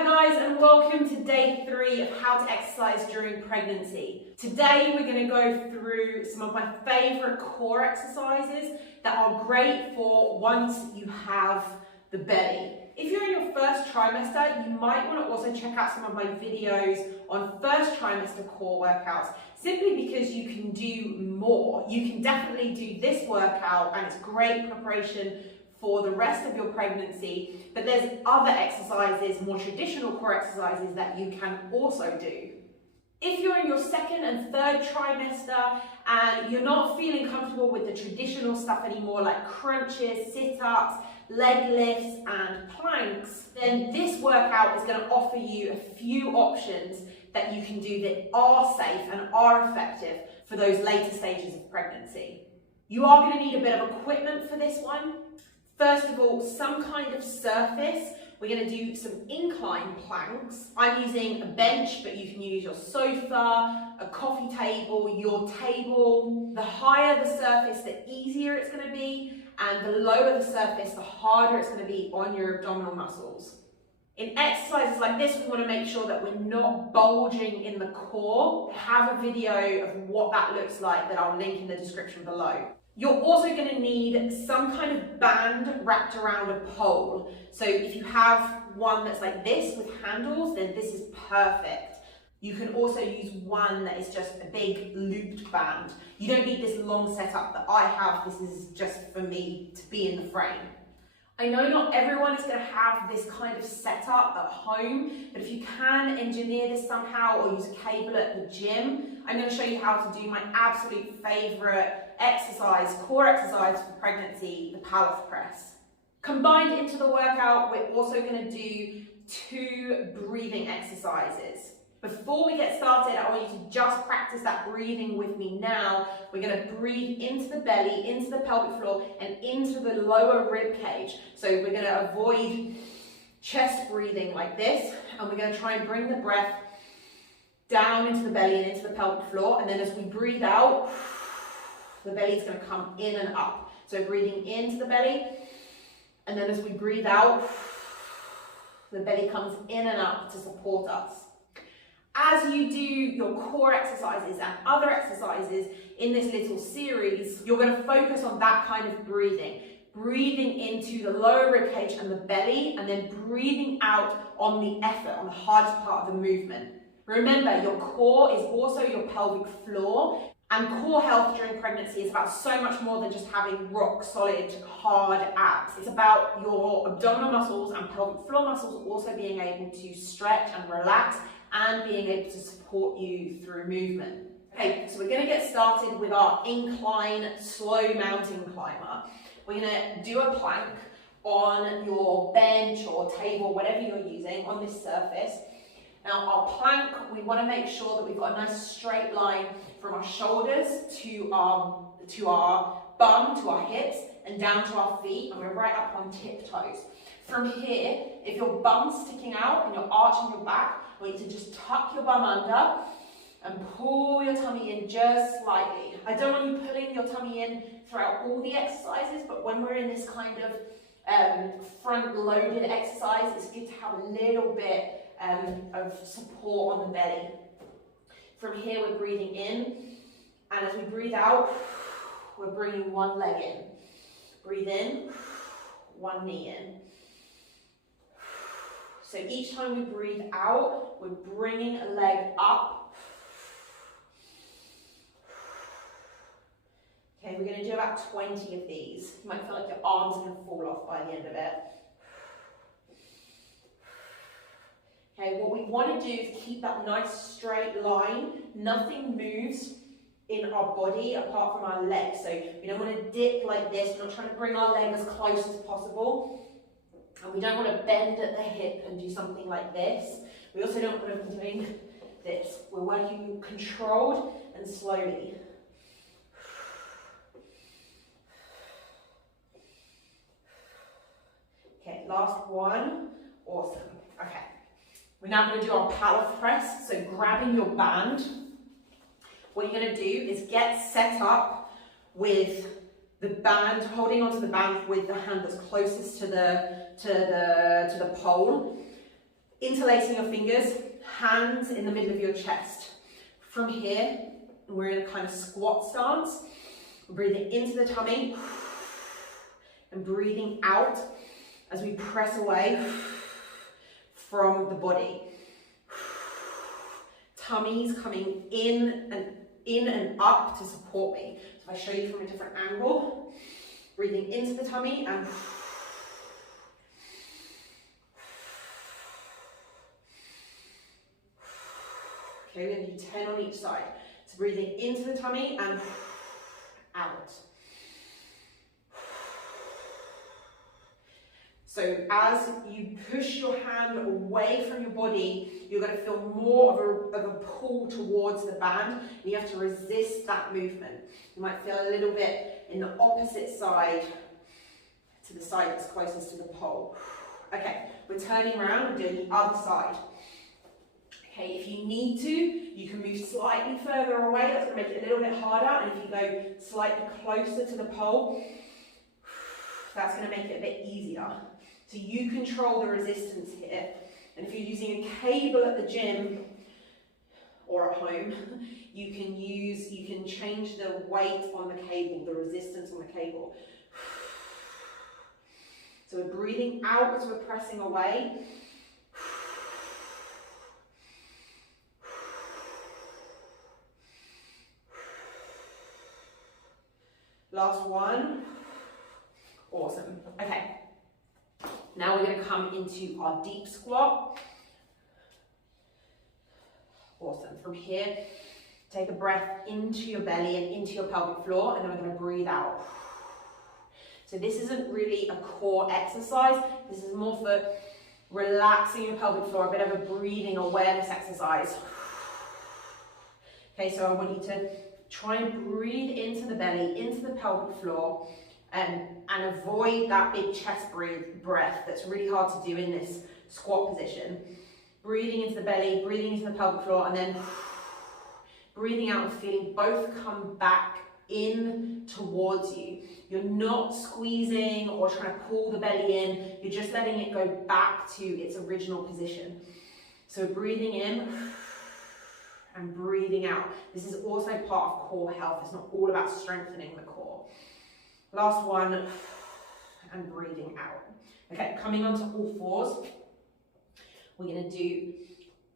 Hi guys, and welcome to day 3 of how to exercise during pregnancy. Today we're going to go through some of my favourite core exercises that are great for once you have the belly. If you're in your first trimester, you might want to also check out some of my videos on first trimester core workouts, simply because you can do more. You can definitely do this workout and it's great preparation for the rest of your pregnancy, but there's other exercises, more traditional core exercises that you can also do. If you're in your second and third trimester and you're not feeling comfortable with the traditional stuff anymore, like crunches, sit-ups, leg lifts and planks, then this workout is going to offer you a few options that you can do that are safe and are effective for those later stages of pregnancy. You are going to need a bit of equipment for this one. First of all, some kind of surface. We're going to do some incline planks. I'm using a bench, but you can use your sofa, a coffee table, your table. The higher the surface, the easier it's going to be, and the lower the surface, the harder it's going to be on your abdominal muscles. In exercises like this, we want to make sure that we're not bulging in the core. I have a video of what that looks like that I'll link in the description below. You're also going to need some kind of band wrapped around a pole. So if you have one that's like this with handles, then this is perfect. You can also use one that is just a big looped band. You don't need this long setup that I have. This is just for me to be in the frame. I know not everyone is going to have this kind of setup at home, but if you can engineer this somehow or use a cable at the gym, I'm going to show you how to do my absolute favourite exercise, core exercise for pregnancy, the Pallof press. Combined into the workout, we're also going to do 2 breathing exercises. Before we get started, I want you to just practice that breathing with me now. We're going to breathe into the belly, into the pelvic floor, and into the lower rib cage. So we're going to avoid chest breathing like this, and we're going to try and bring the breath down into the belly and into the pelvic floor. And then as we breathe out, the belly is going to come in and up. So breathing into the belly, and then as we breathe out, the belly comes in and up to support us. As you do your core exercises and other exercises in this little series, you're going to focus on that kind of breathing. Breathing into the lower rib cage and the belly, and then breathing out on the effort, on the hardest part of the movement. Remember, your core is also your pelvic floor, and core health during pregnancy is about so much more than just having rock solid, hard abs. It's about your abdominal muscles and pelvic floor muscles also being able to stretch and relax and being able to support you through movement. Okay, so we're going to get started with our incline slow mountain climber. We're going to do a plank on your bench or table, whatever you're using, on this surface. Now our plank, we want to make sure that we've got a nice straight line from our shoulders to our bum, to our hips, and down to our feet, and we're right up on tiptoes. From here, if your bum's sticking out and you're arching your back, I want you to just tuck your bum under and pull your tummy in just slightly. I don't want you pulling your tummy in throughout all the exercises, but when we're in this kind of front-loaded exercise, it's good to have a little bit of support on the belly. From here, we're breathing in, and as we breathe out, we're bringing one leg in. Breathe in, one knee in. So each time we breathe out, we're bringing a leg up. Okay, we're going to do about 20 of these. You might feel like your arms are going to fall off by the end of it. Okay, what we want to do is keep that nice straight line. Nothing moves in our body apart from our legs. So we don't want to dip like this. We're not trying to bring our leg as close as possible. And we don't want to bend at the hip and do something like this. We also don't want to be doing this. We're working controlled and slowly. Okay, last one. Awesome. Okay. We're now going to do our Pallof press. So grabbing your band. What you're going to do is get set up with the band, holding onto the band with the hand that's closest to the pole. Interlacing your fingers, hands in the middle of your chest. From here, we're in a kind of squat stance. Breathing into the tummy and breathing out as we press away from the body. Tummy's coming in and up to support me. So if I show you from a different angle, breathing into the tummy and okay, we're going to do 10 on each side. So breathing into the tummy and out. So as you push your hand away from your body, you're going to feel more of a pull towards the band, and you have to resist that movement. You might feel a little bit in the opposite side to the side that's closest to the pole. Okay, we're turning around and doing the other side. Okay, if you need to, you can move slightly further away. That's going to make it a little bit harder. And if you go slightly closer to the pole, that's going to make it a bit easier. So you control the resistance here. And if you're using a cable at the gym or at home, you can change the weight on the cable, the resistance on the cable. So we're breathing out as we're pressing away. Last one. Awesome. Okay. Now we're going to come into our deep squat. Awesome. From here, take a breath into your belly and into your pelvic floor, and then we're going to breathe out. So this isn't really a core exercise. This is more for relaxing your pelvic floor, a bit of a breathing awareness exercise. Okay, so I want you to try and breathe into the belly, into the pelvic floor, and avoid that big chest breath that's really hard to do in this squat position. Breathing into the belly, breathing into the pelvic floor, and then breathing out and feeling both come back in towards you. You're not squeezing or trying to pull the belly in, you're just letting it go back to its original position. So breathing in and breathing out. This is also part of core health. It's not all about strengthening the core. Last one, and breathing out. Okay, coming onto all fours, we're gonna do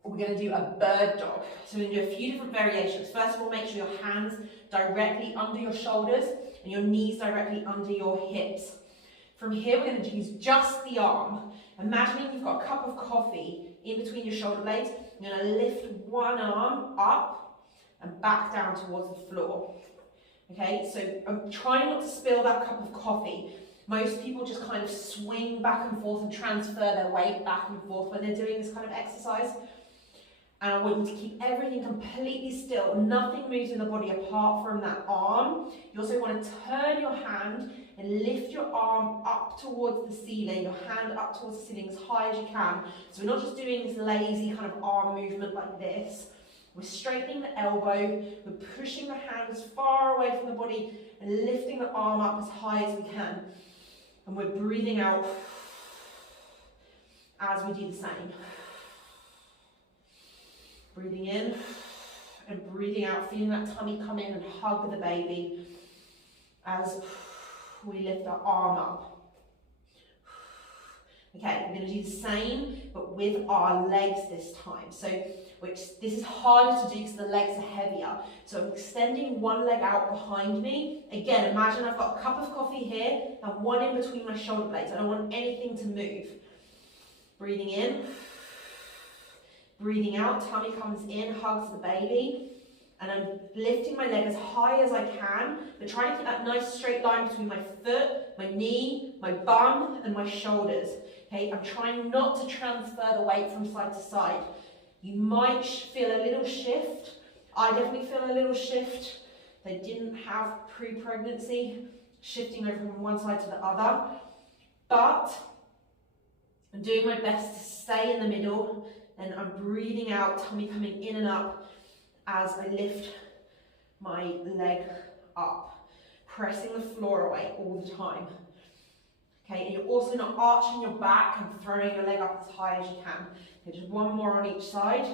a bird dog. So we're gonna do a few different variations. First of all, make sure your hands directly under your shoulders and your knees directly under your hips. From here, we're gonna use just the arm. Imagining you've got a cup of coffee in between your shoulder blades. You're gonna lift one arm up and back down towards the floor. Okay, so I'm trying not to spill that cup of coffee. Most people just kind of swing back and forth and transfer their weight back and forth when they're doing this kind of exercise. And I want you to keep everything completely still. Nothing moves in the body apart from that arm. You also want to turn your hand and lift your arm up towards the ceiling, your hand up towards the ceiling as high as you can. So we're not just doing this lazy kind of arm movement like this. We're straightening the elbow, we're pushing the hand as far away from the body and lifting the arm up as high as we can. And we're breathing out as we do the same. Breathing in and breathing out, feeling that tummy come in and hug the baby as we lift our arm up. Okay, we're going to do the same, but with our legs this time. So this is harder to do because the legs are heavier. So I'm extending one leg out behind me. Again, imagine I've got a cup of coffee here and one in between my shoulder blades. I don't want anything to move. Breathing in. Breathing out, tummy comes in, hugs the baby. And I'm lifting my leg as high as I can, but trying to keep that nice straight line between my foot, my knee, my bum, and my shoulders. Okay, I'm trying not to transfer the weight from side to side. You might feel a little shift. I definitely feel a little shift. They didn't have pre-pregnancy, shifting over from one side to the other. But I'm doing my best to stay in the middle, and I'm breathing out, tummy coming in and up as I lift my leg up, pressing the floor away all the time. Okay, and you're also not arching your back and throwing your leg up as high as you can. Okay, just one more on each side.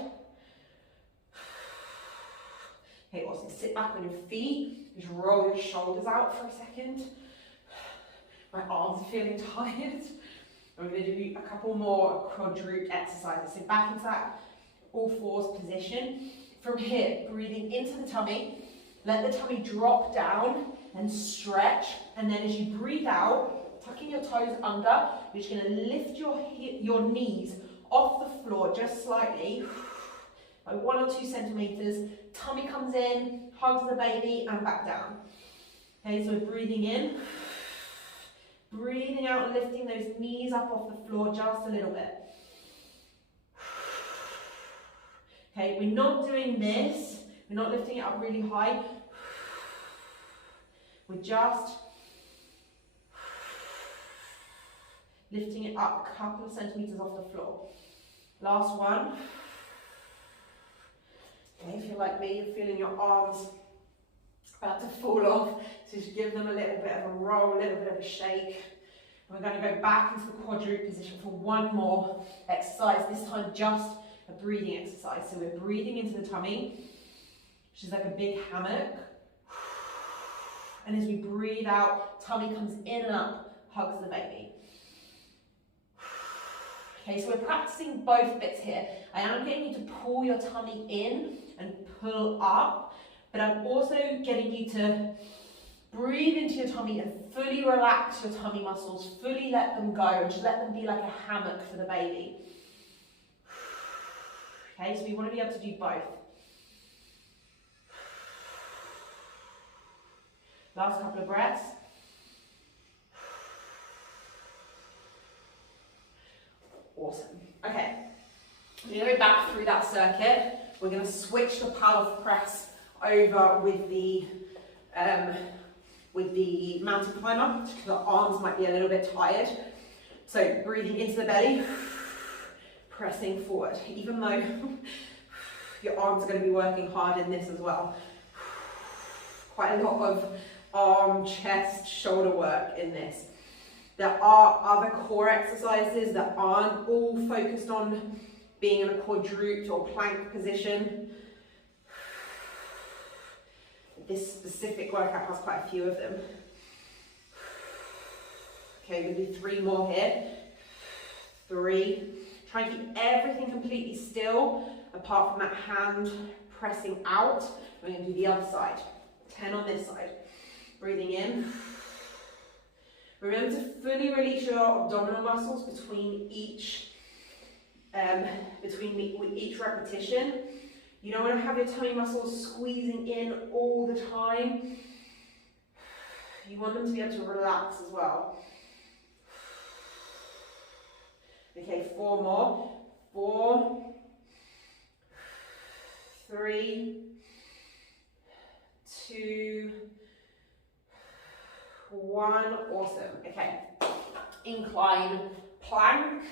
Okay, awesome. Sit back on your feet. Just roll your shoulders out for a second. My arms are feeling tired. I'm going to do a couple more quadruped exercises. So back into that all fours position. From here, breathing into the tummy. Let the tummy drop down and stretch. And then as you breathe out, tucking your toes under, you're just going to lift your knees off the floor just slightly, by 1 or 2 centimeters. Tummy comes in, hugs the baby, and back down. Okay, so we're breathing in, breathing out, and lifting those knees up off the floor just a little bit. Okay, we're not doing this. We're not lifting it up really high. We're just lifting it up a couple of centimeters off the floor. Last one. Okay, if you're like me, you're feeling your arms about to fall off, so just give them a little bit of a roll, a little bit of a shake. And we're going to go back into the quadruped position for one more exercise, this time just a breathing exercise. So we're breathing into the tummy, which is like a big hammock. And as we breathe out, tummy comes in and up, hugs the baby. Okay, so we're practicing both bits here. I am getting you to pull your tummy in and pull up, but I'm also getting you to breathe into your tummy and fully relax your tummy muscles, fully let them go, and just let them be like a hammock for the baby. Okay, so we want to be able to do both. Last couple of breaths. Awesome. Okay, we're going to go back through that circuit. We're going to switch the power press over with the mountain climber, because the arms might be a little bit tired. So breathing into the belly, pressing forward, even though your arms are going to be working hard in this as well. Quite a lot of arm, chest, shoulder work in this. There are other core exercises that aren't all focused on being in a quadruped or plank position. This specific workout has quite a few of them. Okay, we're going to do 3 more here. 3. Try and keep everything completely still, apart from that hand pressing out. We're going to do the other side. 10 on this side. Breathing in. Remember to fully release your abdominal muscles between each repetition. You don't want to have your tummy muscles squeezing in all the time. You want them to be able to relax as well. Okay, 4 more. 4, 3, 2, 1. Awesome. Okay, incline plank.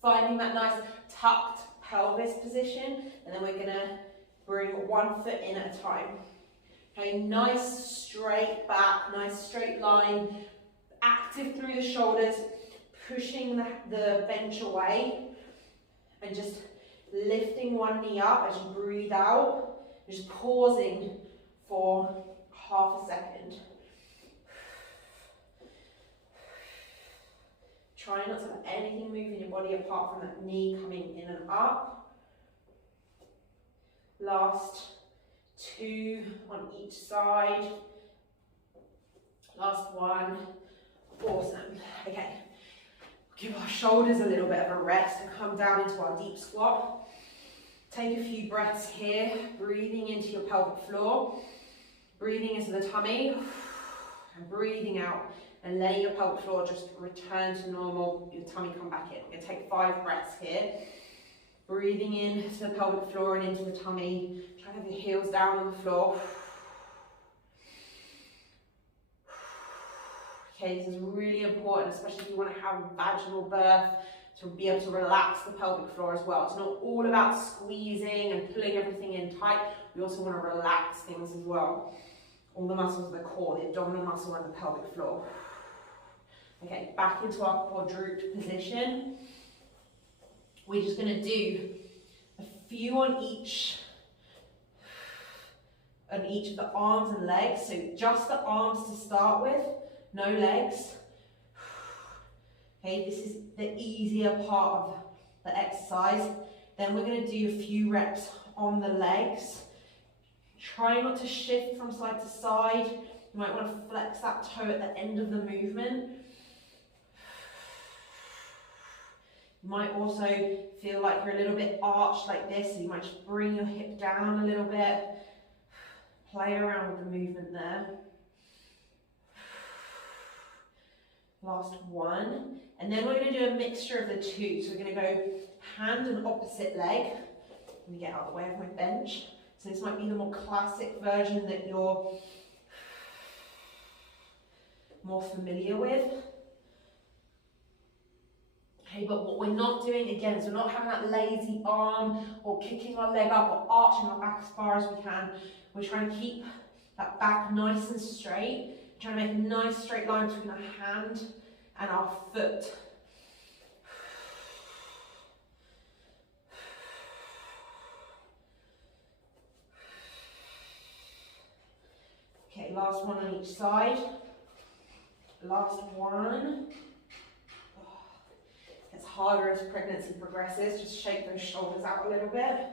Finding that nice tucked pelvis position, and then we're going to bring 1 foot in at a time. Okay, nice straight back, nice straight line, active through the shoulders, pushing the bench away, and just lifting one knee up as you breathe out, just pausing for half a second. Try not to let anything move in your body apart from that knee coming in and up. Last 2 on each side. Last 1. Awesome. Okay. Give our shoulders a little bit of a rest and come down into our deep squat. Take a few breaths here, breathing into your pelvic floor, breathing into the tummy, and breathing out. And letting your pelvic floor just return to normal, your tummy come back in. We're going to take 5 breaths here. Breathing in to the pelvic floor and into the tummy. Try to have your heels down on the floor. Okay, this is really important, especially if you want to have a vaginal birth, to be able to relax the pelvic floor as well. It's not all about squeezing and pulling everything in tight. We also want to relax things as well. All the muscles of the core, the abdominal muscle and the pelvic floor. Okay, back into our quadruped position. We're just going to do a few on each of the arms and legs. So just the arms to start with, no legs. Okay, this is the easier part of the exercise. Then we're going to do a few reps on the legs. Try not to shift from side to side. You might want to flex that toe at the end of the movement. You might also feel like you're a little bit arched like this, so you might just bring your hip down a little bit. Play around with the movement there. Last one. And then we're going to do a mixture of the two. So we're going to go hand and opposite leg. Let me get out of the way of my bench. So this might be the more classic version that you're more familiar with. Okay, but what we're not doing, again, is we're not having that lazy arm or kicking our leg up or arching our back as far as we can. We're trying to keep that back nice and straight. Trying to make a nice straight line between our hand and our foot. Okay, last one on each side. Last one. It's harder as pregnancy progresses. Just shake those shoulders out a little bit.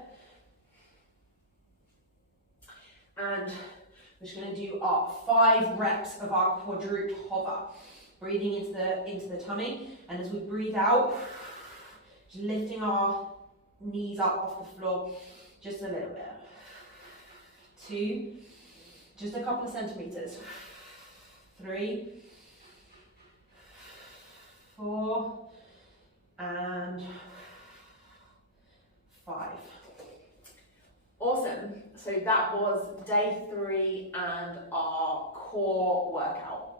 And we're just going to do our 5 reps of our quadruped hover. Breathing into the tummy, and as we breathe out, just lifting our knees up off the floor just a little bit. 2, just a couple of centimeters. 3, 4, and 5. Awesome. So that was day 3 and our core workout.